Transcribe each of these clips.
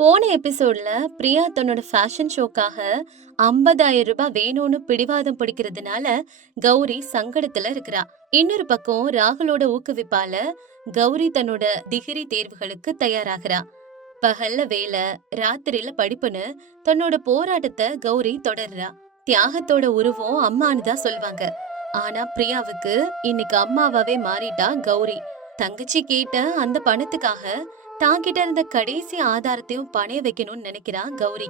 போன எபிசோட்ல பிரியா தன்னோட ஃபேஷன் ஷோக்காக 50,000 ரூபாய் வேணும்னு பிடிவாதம் பிடிக்கிறதுனால கௌரி சங்கடத்துல இருக்கிறா. இன்னொரு பக்கம் ராகுலோட ஊக்குவிப்பால கௌரி தன்னோட டிகிரி தேர்வுகளுக்கு தயாராகிறா. பகல்ல வேலை, ராத்திரியில படிப்புன்னு தன்னோட போராட்டத்தை கௌரி தொடர்றா. தியாகத்தோட உருவம் அம்மான்னு தான் சொல்வாங்க. ஆனா பிரியாவுக்கு இன்னைக்கு அம்மாவாவே மாறிட்டா கௌரி. தங்கச்சி கேட்ட அந்த பணத்துக்காக தாங்கிட்ட இருந்த கடைசி ஆதாரத்தையும் பணைய வைக்கணும்னு நினைக்கிறா கௌரி.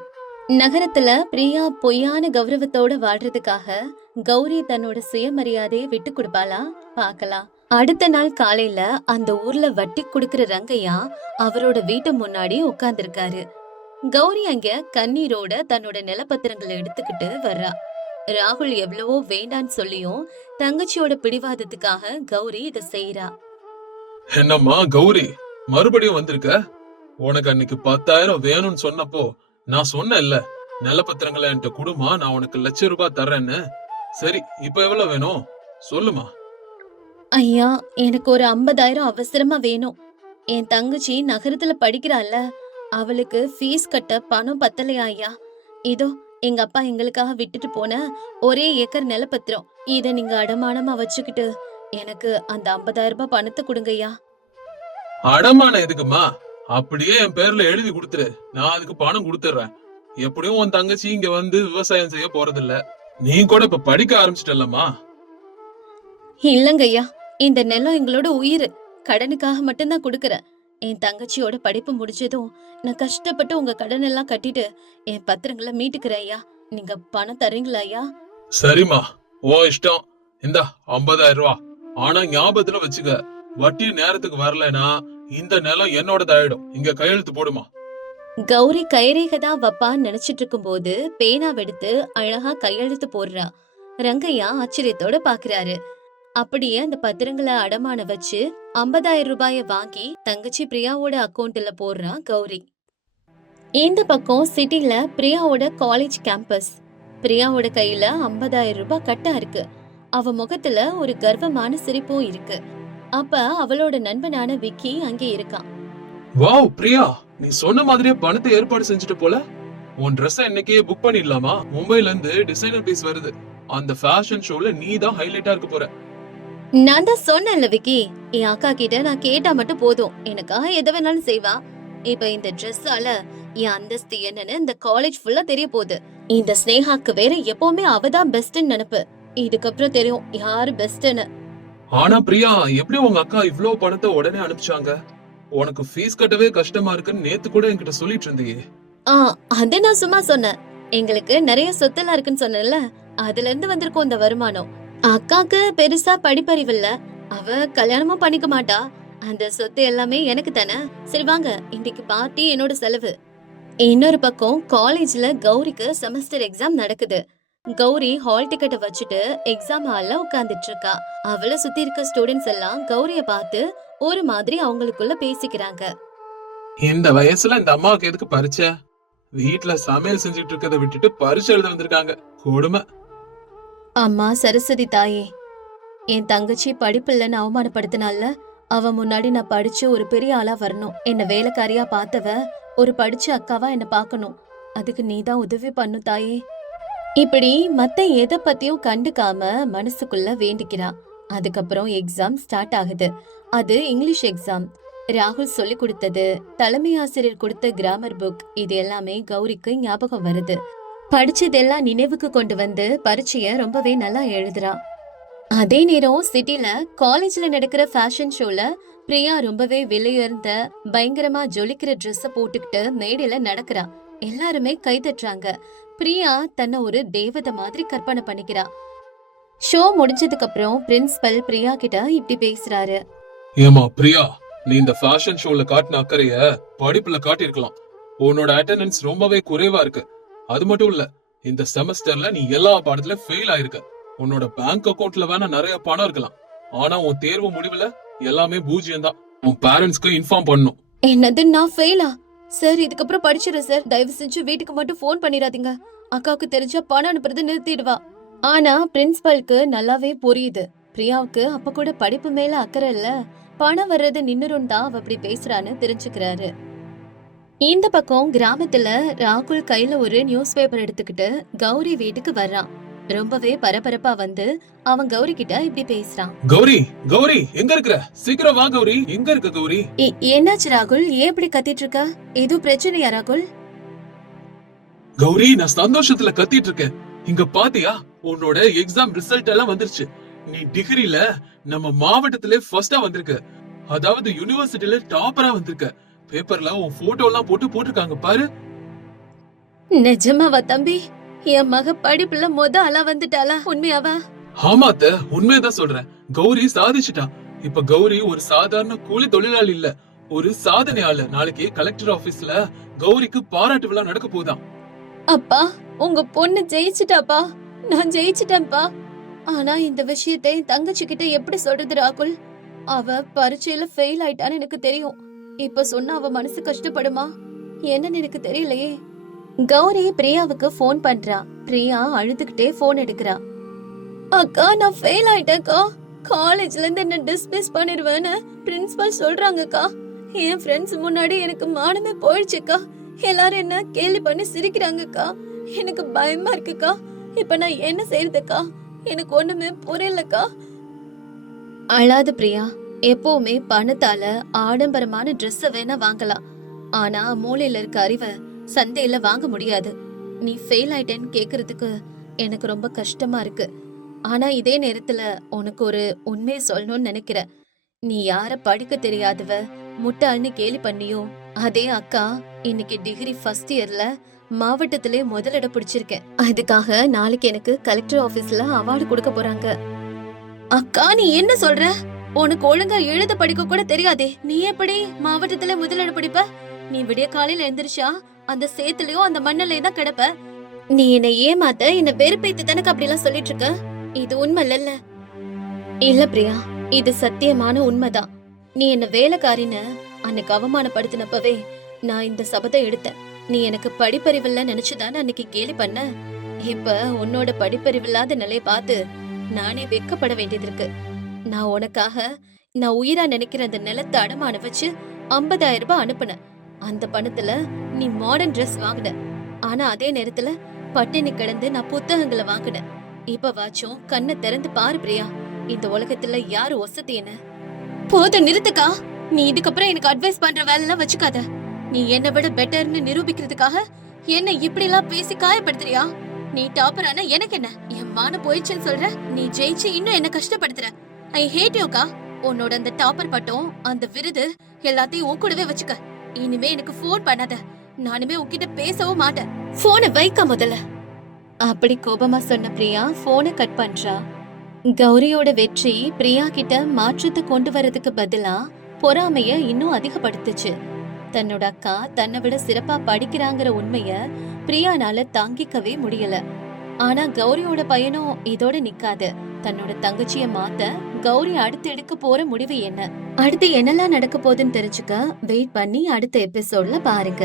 நகரத்துல பிரியா பொய்யான கௌரவத்தோட வாழ்றதுக்காக கௌரி தன்னோட சுயமரியாதையை விட்டு கொடுப்பாளா பாக்கலாம். அடுத்த நாள் காலையில அந்த ஊர்ல வட்டி குடுக்கிற ரங்கையா அவரோட வீட்டு முன்னாடி உட்கார்ந்துருக்காரு. கௌரி அங்க கண்ணீரோட தன்னோட நிலப்பத்திரங்களை எடுத்துக்கிட்டு வர்றா. ராகுல் எவ்வளவோ வேண்டான்னு சொல்லியும் தங்கச்சியோட பிடிவாதத்துக்காக கௌரி இத செய்யறா. என்னம்மா கௌரி, மறுபடியும் வந்திருக்க? உனக்கு அன்னைக்கு 10,000 வேணும்னு சொன்னப்போ நான் சொன்னேன்ல, நிலப்பத்திரங்களை என்கிட்ட குடுமா, நான் உனக்கு ₹1,00,000 தர்றேன்னு. சரி, இப்ப எவ்வளவு வேணும் சொல்லுமா. ஐயா, எனக்கு ஒரு 50,000 அவசரமா வேணும். என் தங்கச்சி நகரத்துல படிக்கிறாள்ல, அவளுக்கு ஃபீஸ் கட்ட பணம் பத்தலையா ஐயா? இதோ எங்க அப்பா எங்களுக்காக விட்டுட்டு போன ஒரே ஏக்கர் நிலப்பத்திரம், இத நீங்க அடமானமா வச்சுக்கிட்டு எனக்கு அந்த 50,000 ரூபாய் பணத்தை கொடுங்கய்யா. அடமான எதுக்குமா? அப்படியே என் பேர்ல எழுதி கொடுத்துரு, நான் அதுக்கு பணம் கொடுத்துறேன். எப்படியும் உன் தங்கச்சி இங்க வந்து விவசாயம் செய்ய போறதில்ல, நீ கூட இப்ப படிக்க ஆரம்பிச்சிட்டல்லம்மா. இல்லங்கய்யா, இந்த நிலம் எங்களோட உயிர். கடனுக்காக மட்டும்தான் கொடுக்கறேன். என் தங்கச்சியோட படிப்பு முடிச்சதும் நான் கஷ்டப்பட்டு உங்க கடன் எல்லாம் கட்டிட்டு என் பத்திரங்களை மீட்டுக்கிறேன் ஐயா. நீங்க பணம் தரீங்களா ஐயா? சரிம்மா, ஓ இஷ்டம். இந்தா 50,000 ரூபா. ஆனா ஞாபகத்துல வச்சுக்க, வட்டி நேரத்துக்கு வரலனா இந்த நிலம் என்னோடதாயிடும். இங்க கையெழுத்து போடுமா. கௌரி கைரேகை தான் வப்பான்னு நினைச்சிட்டு இருக்கும் போது பேனாவெடுத்து அழகா கையெழுத்து போடுறா. ரங்கையா ஆச்சரியத்தோட பாக்குறாரு. அப்படியே அந்த பத்திரங்களை அடமான வச்சு 50,000 ரூபாய வாங்கி தங்கச்சி பிரியாவோட அக்கௌண்ட்ல போடுறா கௌரி. இந்த பக்கம் சிட்டில பிரியாவோட காலேஜ் கேம்பஸ். பிரியாவோட கையில 50,000 ரூபாய் கட்டா இருக்கு. அவ முகத்துல ஒரு கர்வமான சிரிப்பும் இருக்கு. அப்ப அவளோட நண்பனான விக்கி அங்கே இருக்கான். வாவ் பிரியா, நீ சொன்ன மாதிரியே பணத்தை ஏற்பாடு செஞ்சுட்டு போல. உன் ட்ரெஸ் இன்னைக்கே புக் பண்ணிடலாமா? மும்பைல இருந்து டிசைனர் பீஸ் வருது. அந்த ஃபேஷன் ஷோல நீ தான் ஹைலைட்டா இருக்க போற. நான் தான் சொன்னேன்ல விக்கி, என் அக்கா கிட்ட நான் கேட்டா மட்டும் போதும், எனக்காக எதை வேணாலும் செய்வா. இப்ப இந்த ட்ரெஸ்ஸால என் அந்தஸ்து என்னன்னு இந்த காலேஜ் ஃபுல்லா தெரிய போகுது. இந்த ஸ்னேகாக்கு வேற எப்பவுமே அவதான் பெஸ்ட்னு நினைப்பு. இதுக்கப்புறம் தெரியும் யாரு பெஸ்ட்னு. ஆனா பிரியா, எப்படி உங்க அக்கா இவ்ளோ பணத்தை உடனே அனுப்பிச்சாங்க? உனக்கு ஃபீஸ் கட்டவே கஷ்டமா இருக்குன்னு நேத்து கூட என்கிட்ட சொல்லிட்டு இருந்தீங்க. அது நான் சும்மா சொன்னேன். எங்களுக்கு நிறைய சொத்தெல்லாம் இருக்குன்னு சொன்னேன்ல, அதுல இருந்து வந்திருக்கும் இந்த வருமானம். அக்காக்கு பெருசா படிப்பறிவு இல்ல, அவ கல்யாணமும் பண்ணிக்க மாட்டா. அந்த சொத்து எல்லாமே எனக்கு தானே. சரி வாங்க, இன்னைக்கு பார்ட்டி என்னோட செலவு. இன்னொரு பக்கம் காலேஜ்ல கௌரிக்கு செமஸ்டர் எக்ஸாம் நடக்குது. கௌரி ஹால் டிக்கெட்டை வச்சுட்டு எக்ஸாம் ஹால்ல உட்கார்ந்துட்டு இருக்கா. அவளை சுத்தி இருக்க ஸ்டூடெண்ட்ஸ் எல்லாம் கௌரிய பார்த்து ஒரு மாதிரி அவங்களுக்குள்ள பேசிக்கிறாங்க. இந்த வயசுல இந்த அம்மாவுக்கு எதுக்கு பரிச்சை? வீட்டுல சமையல் செஞ்சுட்டு இருக்கதை விட்டுட்டு பரிச்சை எழுத வந்திருக்காங்க. கொடுமை. அம்மா சரஸ்வதி தாயே, என் தங்கச்சி படிப்பு இல்லைன்னு அவமானப்படுத்தினால அவ முன்னாடி நான் படிச்சு ஒரு பெரிய ஆளா வரணும். என்ன வேலைக்காரியா பார்த்தவ ஒரு படிச்ச அக்காவா என்ன பார்க்கணும். அதுக்கு நீதான் உதவி பண்ணும் தாயே. இப்படி மத்த எதை பத்தியும் கண்டுக்காம மனசுக்குள்ள வேண்டிக்கிறா. அதுக்கப்புறம் எக்ஸாம் ஸ்டார்ட் ஆகுது. அது இங்கிலீஷ் எக்ஸாம். ராகுல் சொல்லி கொடுத்தது, தலைமை ஆசிரியர் கொடுத்த கிராமர் புக், இது எல்லாமே கௌரிக்கு ஞாபகம் வருது. படிச்சதெல்லாம் நினைவுக்கு கொண்டு வந்து பரீட்சைய ரொம்பவே நல்லா எழுதுறா. அதே நேரம் சிட்டில காலேஜ்ல நடக்கிற ஃபேஷன் ஷோல பிரியா ரொம்பவே விலையுயர்ந்த பயங்கரமா ஜொலிக்கிற ட்ரெஸ்ஸ போட்டுக்கிட்டு மேடையில நடக்கிறா. எல்லாருமே கை தட்டுறாங்க. பிரியா தன்னை ஒரு தேவதை மாதிரி கற்பனை பண்ணிக்கிறா. ஷோ முடிஞ்சதுக்கு அப்புறம் பிரின்சிபல் பிரியா கிட்ட இப்படி பேசுறாரு. ஏமா பிரியா, நீ இந்த ஃபேஷன் ஷோல காட்டின அக்கறைய படிப்புல காட்டியிருக்கலாம். உன்னோட அட்டெண்டன்ஸ் ரொம்பவே குறைவா இருக்கு. அது மட்டும் இல்ல, இந்த செமஸ்டர்ல நீ எல்லா பாடத்துல ஃபெயில் ஆயிருக்க. உன்னோட பேங்க் அக்கவுண்ட்ல வேணா நிறைய பணம் இருக்கலாம், ஆனா உன் தேர்வு முடிவுல எல்லாமே பூஜ்யம் தான். உன் பேரண்ட்ஸ்க்கு இன்ஃபார்ம் பண்ணணும். என்னது, நான் ஃபெயிலா? சார், இதுக்கப்புறம் படிச்சிடுறேன் சார். தயவு செஞ்சு வீட்டுக்கு மட்டும் போன் பண்ணிடாதீங்க. அக்காவுக்கு தெரிஞ்சா பணம் அனுப்புறது நிறுத்திடுவா. ஆனா பிரின்சிபலுக்கு நல்லாவே புரியுது, பிரியாவுக்கு அப்ப கூட படிப்பு மேல அக்கறை இல்ல, பணம் வர்றது நின்னுரும் தான் அவ அப்படி பேசுறான்னு தெரிஞ்சுக்கிறாரு. இந்த பக்கம் கிராமத்துல ராகுல் கையில ஒரு நியூஸ் பேப்பர் எடுத்துக்கிட்டு கௌரி வீட்டுக்கு வர்றான். ரொம்பவே பரபரப்பா வந்து அவன் கௌரி கிட்ட இப்படி பேசுறான். கௌரி, கௌரி எங்க இருக்கிற? சீக்கிரம் வா கௌரி. எங்க இருக்க கௌரி? என்னாச்சு ராகுல்? ஏன் இப்படி கத்திட்டு இருக்க? எதுவும் பிரச்சனையா ராகுல்? கௌரி, நான் சந்தோஷத்துல கத்திட்டு இருக்கேன். இங்க பாத்தியா, உன்னோட எக்ஸாம் ரிசல்ட் எல்லாம் வந்துருச்சு. நீ டிகிரில நம்ம மாவட்டத்திலே ஃபர்ஸ்டா வந்திருக்க. அதாவது யுனிவர்சிட்டில டாப்பரா வந்திருக்க. பேப்பர்ல உன் போட்டோ எல்லாம் போட்டிருக்காங்க பாரு. நிஜமாவா தம்பி? என் மக படிப்புல ஆளா வந்துட்டாளா? உண்மையாவா? ஆமா அத்தை, உண்மையதான் சொல்றேன். கௌரி சாதிச்சுட்டா. இப்ப கௌரி ஒரு சாதாரண கூலி தொழிலாளி இல்ல, ஒரு சாதனையாளர். நாளைக்கு கலெக்டர் ஆபீஸ்ல கௌரிக்கு பாராட்டு விழா நடக்க போதாம். அப்பா, உங்க பொண்ணு ஜெயிச்சிட்டாப்பா. நான் ஜெயிச்சிட்டேன்ப்பா. ஆனா இந்த விஷயத்தை என் தங்கச்சி கிட்ட எப்படி சொல்றது ராகுல்? அவ பரீட்சையில ஃபெயில் ஆயிட்டான்னு எனக்கு தெரியும். இப்ப சொன்னா அவ மனசு கஷ்டப்படுமா என்னன்னு எனக்கு தெரியலையே. கௌரி பிரியாவுக்கு போன் பண்றா. பிரியா அழுதுகிட்டே போன் எடுக்கிறா. அக்கா, நான் ஃபெயில் ஆயிட்டேன்க்கா. காலேஜ்ல இருந்து என்ன டிஸ்மிஸ் பண்ணிடுவேன்னு பிரின்சிபல் சொல்றாங்கக்கா. என் ஃப்ரெண்ட்ஸ் முன்னாடி எனக்கு மானமே போயிடுச்சுக்கா. எல்லாரும் என்ன கேலி பண்ணி சிரிக்கிறாங்கக்கா. எனக்கு பயமா இருக்குக்கா. இப்ப நான் என்ன செய்யறதுக்கா? எனக்கு ஒண்ணுமே புரியலக்கா. அழாத பிரியா. எப்பவுமே பணத்தால ஆடம்பரமான Dress வேணா வாங்கலாம். ஆனா மூளையில இருக்க அறிவை சந்தையில வாங்க முடியாது. நீ ஃபெயில் ஆயிட்டேன்னு கேக்குறதுக்கு எனக்கு ரொம்ப கஷ்டமா இருக்கு. ஆனா இதே நேரத்துல உனக்கு ஒரு உண்மையை சொல்லணும்னு நினைக்கிறேன். நீ யார படிக்க தெரியாதவ முட்டாள்னு கேலி பண்ணியோ, அதே அக்கா இன்னைக்கு டிகிரி ஃபர்ஸ்ட் இயர்ல மாவட்டத்திலே முதலிடம் பிடிச்சிருக்கேன். அதுக்காக நாளைக்கு எனக்கு கலெக்டர் ஆபீஸ்ல அவார்டு கொடுக்க போறாங்க. அக்கா, நீ என்ன சொல்ற? உனக்கு ஒழுங்கா எழுத படிக்க கூட தெரியாதே. நீ எப்படி மாவட்டத்துல முதலிடம் பிடிப்ப? நீ விடிய காலையில எந்திரிச்சா அந்த சேத்துலயோ அந்த மண்ணிலையும் தான் கிடப்ப. நீ என்னை ஏமாத்த, என்ன வெறுப்பேத்து தனக்கு அப்படி எல்லாம் சொல்லிட்டு இருக்க. இது உண்மை இல்ல. இல்ல பிரியா, இது சத்தியமான உண்மைதான். நீ என்ன வேலைக்காரின்னு அன்னைக்கு அவமானப்படுத்தினப்பவே நான் இந்த சபதை எடுத்தேன். நீ எனக்கு படிப்பறிவில்ல நினைச்சுதான் அன்னைக்கு கேலி பண்ண. இப்ப உன்னோட படிப்பறிவில்லாத நிலையை பார்த்து நானே வெக்கப்பட வேண்டியது இருக்கு. நான் உனக்காக நான் உயிரா நினைக்கிற அந்த நிலத்தை அடமான வச்சு 50,000 ரூபாய் அனுப்புனேன். அந்த பணத்துல நீ மாடர்ன் Dress வாங்கின. ஆனா அதே நேரத்துல பட்டினி கிடந்து நான் புத்தகங்களை வாங்கினேன். இப்ப வாச்சும் கண்ணை திறந்து பாரு பிரியா. இந்த உலகத்துல யாரு வசதி என்ன? போத நிறுத்துக்கா. நீ இதுக்கப்புறம் எனக்கு அட்வைஸ் பண்ற வேலை எல்லாம் வச்சுக்காத. நீ என்னை விட பெட்டர்னு நிரூபிக்கிறதுக்காக என்ன இப்படி எல்லாம் பேசி காயப்படுத்துறியா? நீ டாப்பர் ஆனா எனக்கு என்ன? என் மான போயிடுச்சுன்னு சொல்ற. நீ ஜெயிச்சு இன்னும் என்ன கஷ்டப்படுத்துற. ஐ ஹேட் யூக்கா. உன்னோட அந்த டாப்பர் பட்டம், அந்த விருது எல்லாத்தையும் உன் கூடவே வச்சுக்க. இனிமே எனக்கு போன் பண்ணாத. நானுமே உன்கிட்ட பேசவும் மாட்டேன். போனை வைக்க முதல்ல. அப்படி கோபமா சொன்ன பிரியா போனை கட் பண்றா. கௌரியோட வெற்றி பிரியா கிட்ட மாற்றத்தை கொண்டு வரதுக்கு பதிலா பொறாமைய இன்னும் அதிகப்படுத்துச்சு. தன்னோட அக்கா தன்னை விட சிறப்பா படிக்கிறாங்கிற உண்மைய பிரியானால தாங்கிக்கவே முடியல. ஆனா கௌரியோட பையனும் இதோட நிக்காது. தன்னோட தங்கச்சிய மாத்த கௌரி அடுத்து எடுக்க போற முடிவு என்ன? அடுத்து என்னெல்லாம் நடக்க போகுதுன்னு தெரிஞ்சுக்க வெயிட் பண்ணி அடுத்த எபிசோட்ல பாருங்க.